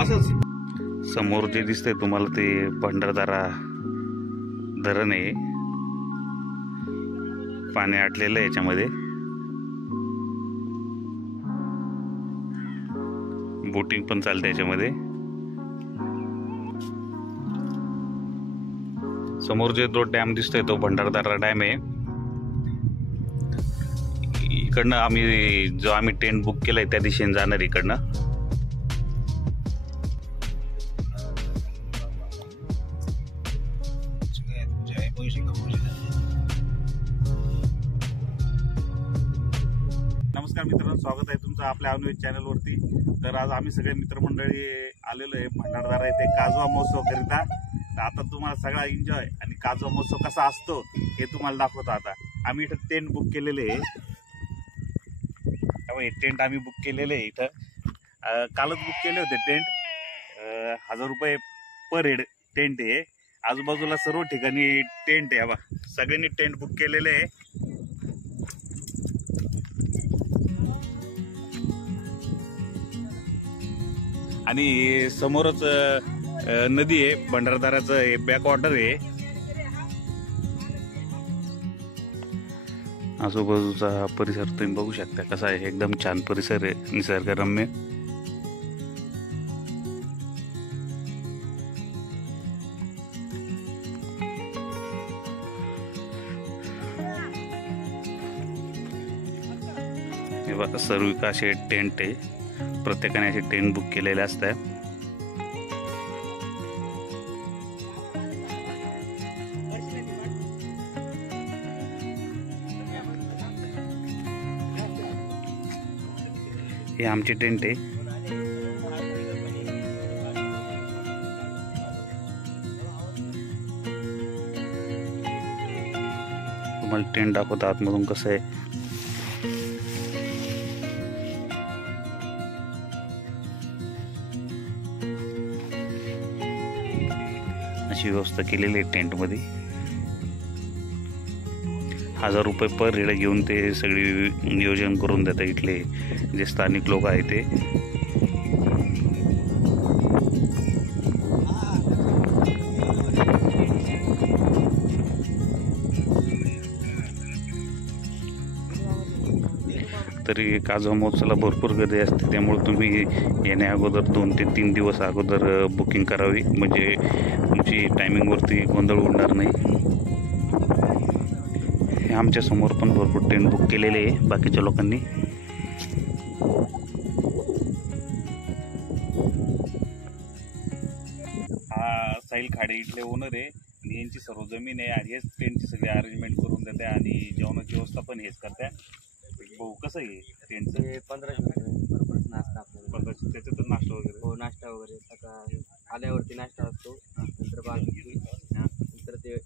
असंच समोर जे दिसतंय तुम्हाला ते भंडारदरा धरण आहे. पाणी आटलेलं आहे याच्यामध्ये. बोटिंग पण चालते याच्यामध्ये. समोर जे तो डॅम दिसतोय तो भंडारदरा डॅम आहे. इकडनं आम्ही टेंट बुक केलाय त्या दिशेने जाणार इकडनं. नमस्कार मित्रांनो, स्वागत आहे तुमचं आपल्या अवन्यूज चॅनलवरती. तर आज आम्ही सगळे मित्रमंडळी आलेलो आहे भंडारदरा येथे काजवा महोत्सव करिता. तर आता तुम्हाला सगळा एन्जॉय आणि काजवा महोत्सव कसा असतो हे तुम्हाला दाखवतो. आता आम्ही इथं टेंट बुक केलेले आहे. टेंट आम्ही बुक केलेले आहे इथं. कालच बुक केले होते टेंट. 1000 रुपये पर हेड टेंट आहे. आजूबाजूला सर्व ठिकाणी टेंट आहे. सगळ्यांनी टेंट बुक केलेले आहे. आणि समोरच नदी आहे. भंडारदराचं बॅकवॉटर आहे. आजूबाजूचा परिसर तुम्ही बघू शकता कसा आहे. एकदम छान परिसर आहे, निसर्गरम्य. हे बघा सर्व असे टेंट आहे. प्रत्येकाने असे टेंट बुक केलेले असतात. हे आमचे टेंट आहे. तुम्हाला टेंट दाखवतो आतमधून कसं आहे. अशी व्यवस्था केलेली आहे टेंट मध्ये. 1000 रुपये पर हेड घेऊन ते सगळी नियोजन करून देतात इथले जे स्थानिक लोक आहेत ते. तरी काजवा महोत्सवाला भरपूर गर्दी असते. त्यामुळे तुम्ही येण्या अगोदर 2 ते 3 दिवस अगोदर बुकिंग करावी, म्हणजे तुमची टायमिंगवरती गोंधळ उडणार नाही. आमच्या समोर पण भरपूर टेंट बुक केलेले आहे बाकीच्या लोकांनी. हा साहिल खाडे इथले ओनर आहे आणि यांची सर्व जमीन आहे आणि हेच टेंटची सगळी अरेंजमेंट करून देते आणि जेवणाची व्यवस्था पण हेच करते. भाऊ कसं आहे टेंटचं? 1500 बरोबर नाश्ता आपल्याला. त्याच्यातच नाश्ता वगैरे? हो, नाश्ता वगैरे सकाळ आल्यावरती नाश्ता असतो. नंतर बाकी नंतर ते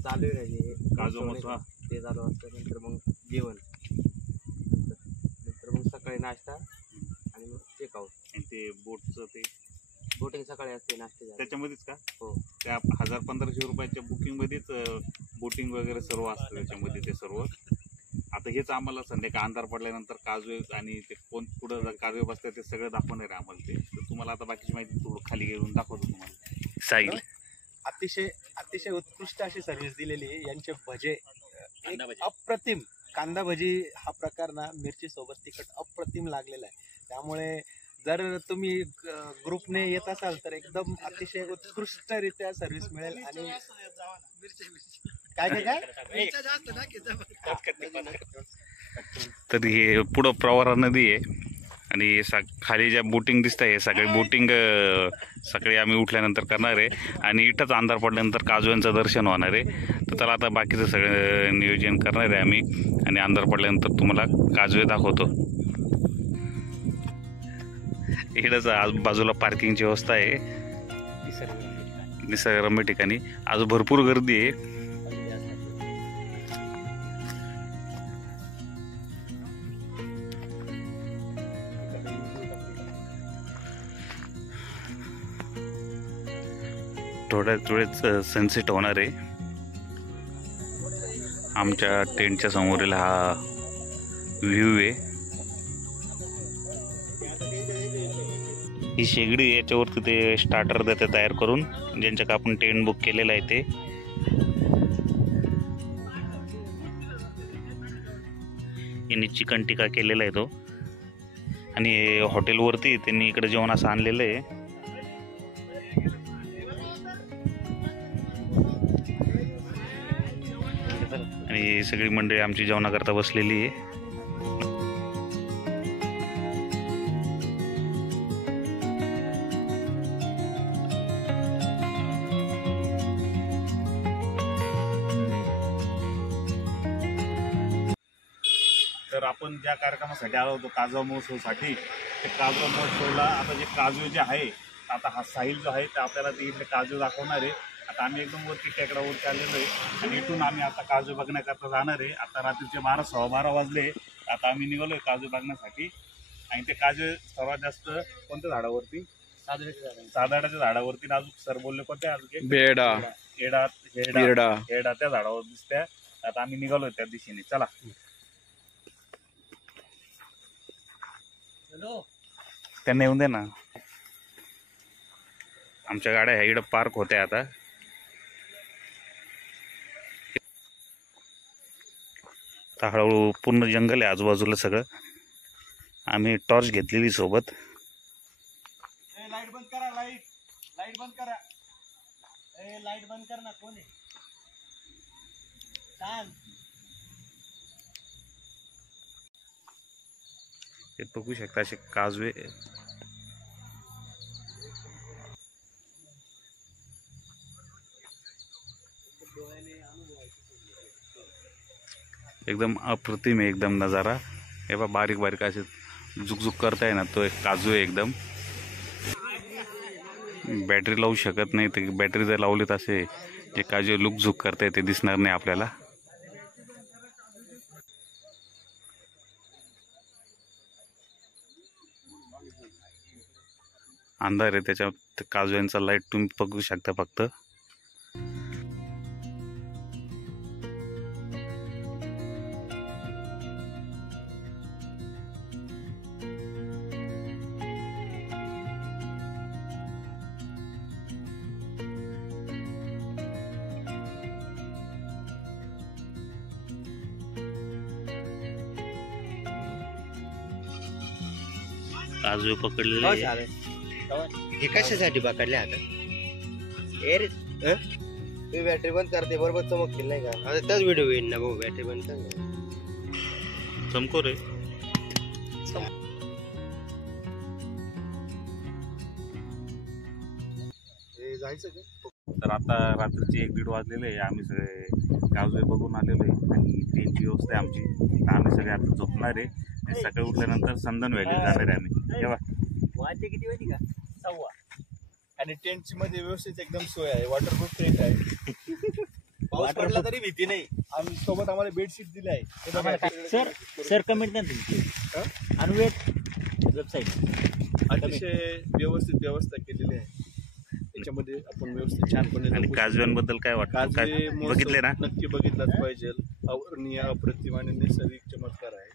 चालू आहे काजवा महोत्सव ते चालू असतं. नंतर मग जेवण, नंतर मग सकाळी नाश्ता आणि मग चेकआउट. आणि ते बोटचं ते बोटिंग सकाळी असते नाश्ते त्याच्यामध्येच का? हो, त्या 1500 रुपयाच्या बुकिंगमध्येच बोटिंग वगैरे सर्व असतं त्याच्यामध्ये ते सर्व. आता हेच आम्हाला संध्याकाळी अंधार पडल्यानंतर काजवे आणि ते कोण पुढं काजवे बसतात ते सगळं दाखवणार आहे आम्हाला ते. तर तुम्हाला आता बाकीची माहिती थोडं खाली घेऊन दाखवतो तुम्हाला. साहिल अतिशय उत्कृष्ट अशी सर्व्हिस दिलेली आहे. यांचे भजे अप्रतिम. कांदा भजी हा प्रकार ना मिरची सोबत तिखट अप्रतिम लागलेला आहे. त्यामुळे जर तुम्ही ग्रुपने येत असाल तर एकदम अतिशय उत्कृष्टरित्या सर्व्हिस मिळेल. आणि काय तर हे पुढं प्रवरा नदी आहे आणि खाली ज्या बोटिंग दिसत आहे सगळे बोटिंग सकाळी आम्ही उठल्यानंतर करणार आहे आणि इथंच अंधार पडल्यानंतर काजव्यांचं दर्शन होणार आहे. तर त्याला आता बाकीचं सगळं नियोजन करणार आहे आम्ही आणि अंधार पडल्यानंतर तुम्हाला काजवे दाखवतो. इकडंच आजूबाजूला पार्किंगची व्यवस्था आहे निसर्गरम्य ठिकाणी. आज भरपूर गर्दी आहे. थोड्याच वेळेत सनसेट होणार आहे. आमच्या टेंटच्या समोरील हा व्ह्यू आहे. ही शेगडी याच्यावरती ते स्टार्टर देते तयार करून, ज्यांच्याकडे आपण टेंट बुक केलेलं आहे ते. यांनी चिकन टिक्का केलेला आहे तो, आणि हॉटेलवरती त्यांनी इकडे जेवण असं आणलेलं आहे. आणि सगळी मंडळी आमची जेवणाकरता बसलेली आहे. तर आपण ज्या कार्यक्रमासाठी आलो होतो काजवा महोत्सवासाठी, ते काजवा महोत्सवला आता जे काजू जे आहे, आता हा साहिल जो आहे ते आपल्याला ते इथले काजू दाखवणार आहे. आता आम्ही एकदम वरती टेकडावरती आलेलो आहे आणि इथून आम्ही आता काजू बघण्याकरता जाणार आहे. आता रात्रीचे 12-12:15 वाजले. आता आम्ही निघालो आहे काजू बघण्यासाठी. आणि ते काजू सर्वात जास्त कोणत्या झाडावरती? साधाडाच्या झाडावरती. अजून सर बोलले कोणते? अजून बेडा हेडा त्या झाडावर दिसत्या. आता आम्ही निघालो त्या दिशेने. चला. त्यांना येऊन दे ना. आमच्या गाड्या ह्या इकडं पार्क होत्या. आता हळूहळू पूर्ण जंगल आहे आजूबाजूला सगळं. आम्ही टॉर्च घेतलेली सोबत. लाईट बंद करा. लाईट बंद करा. लाईट बंद कर ना. कोण आहे? हे बघू शकता असे काजवे. एकदम अप्रतिम आहे एकदम नजारा. हे बा बारीक बारीक असे झुकझुक करताय ना, तो एक काजू आहे एकदम. बॅटरी लावू शकत नाही, ते बॅटरी जर लावली तर असे जे काजू लुकझुक करताय ते दिसणार नाही आपल्याला. अंधार आहे त्याच्यात काजव्यांचा लाईट तुम्ही बघू शकता फक्त. काजू पकडलेले. हे कशासाठी पकडले आता? मी बॅटरी बंद करते, बरोबर चमकतील नाही का? आता त्याच व्हिडिओ येईन ना भाऊ. बॅटरी बंद कर. चमको रे. जायचं का? तर आता रात्रीचे 1-1:30 वाजलेले आहे. आम्ही सगळे काजवे बघून आलेलो आहे आणि ट्रेनची व्यवस्था आहे आमची. तर आम्ही सगळे आता झोपणार आहे आणि सकाळी उठल्यानंतर संदन व्हॅली जाणार आहे आम्ही. तेव्हा वाजते किती माहिती का? 6:15. आणि टेंटची मध्ये व्यवस्थित एकदम सोय आहे. वॉटरप्रूफ टेंट आहे. पाऊस पडला तरी भीती नाही. आणि सोबत आम्हाला बेडशीट दिली आहे. सर कमेंट द्या तुमची. अनुवेद वेबसाईट अतिशय व्यवस्थित व्यवस्था केलेली आहे. त्याच्यामध्ये आपण व्यवस्थित छानपणे आणि काजव्यांबद्दल काय वाटतं? काय बघितले ना? नक्की बघितलंच पाहिजे. अवर्णनीय, अप्रतिम आणि नैसर्गिक चमत्कार आहे.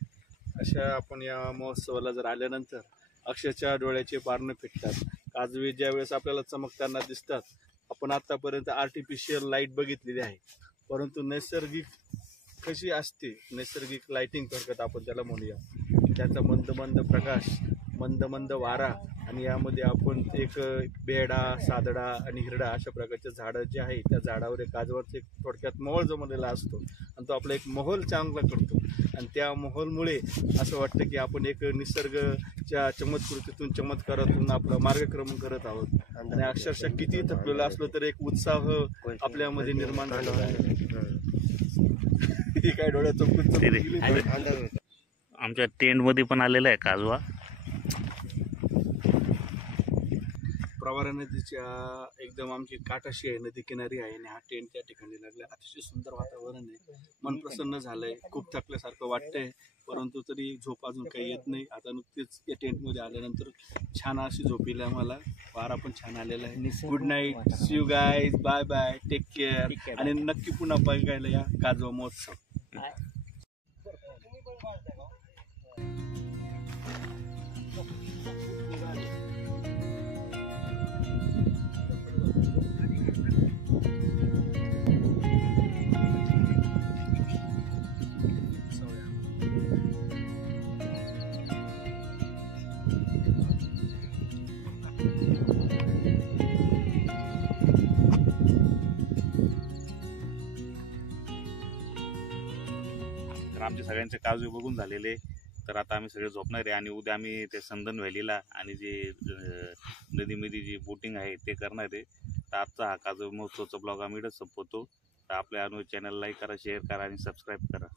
अशा आपण या महोत्सवाला जर आल्यानंतर अक्षरशः डोळ्याचे पारणं फिटतात. काजवे ज्या वेळेस आपल्याला चमकताना दिसतात. आपण आतापर्यंत आर्टिफिशियल लाईट बघितलेली आहे, परंतु नैसर्गिक कशी असते, नैसर्गिक लाइटिंग करतात आपण त्याला म्हणूया. त्याचा मंद मंद प्रकाश, मंद मंद वारा, आणि यामध्ये आपण एक बेडा, सादडा आणि हिरडा अशा प्रकारचे झाडं जे आहे त्या झाडावर एक काजवाचा एक थोडक्यात मोहोळ जमलेला असतो आणि तो आपला एक माहोल चांगला करतो. आणि त्या माहोलमुळे असं वाटतं की आपण एक निसर्गाच्या चमत्कृतीतून चमत्कारातून आपला मार्गक्रमण करत आहोत. आणि अक्षरशः किती थकलेलं असलं तर एक उत्साह आपल्यामध्ये निर्माण झालेला आहे. काय डोळ्यात चमकून आमच्या टेंटमध्ये पण आलेला आहे काजवा. प्रवरा नदीच्या एकदम आमची काठाशी आहे, नदी किनारी आहे आणि हा टेंट त्या ठिकाणी लागला. अतिशय सुंदर वातावरण आहे, मन प्रसन्न झालंय, खूप थकल्यासारखं वाटतंय, परंतु तरी झोप अजून काही येत नाही. आता नुकतीच या टेंटमध्ये आल्यानंतर छान अशी झोप येईल आम्हाला. वारा पण छान आलेला आहे. Good night, see you guys, bye bye, take care. आणि नक्की पुन्हा बघायला या काजवा महोत्सव. आमचे सगळ्यांचे काजू बघून झालेले. तर आता आम्ही सगळे झोपणार आहे आणि उद्या आम्ही ते संदन व्हॅलीला आणि जे नदीमध्ये जी बोटिंग आहे ते करणार आहे. तर आजचा हा काजू महोत्सवचा ब्लॉग आम्ही इथंच संपवतो. तर आपल्या अनु चॅनल लाईक करा, शेअर करा आणि सबस्क्राईब करा.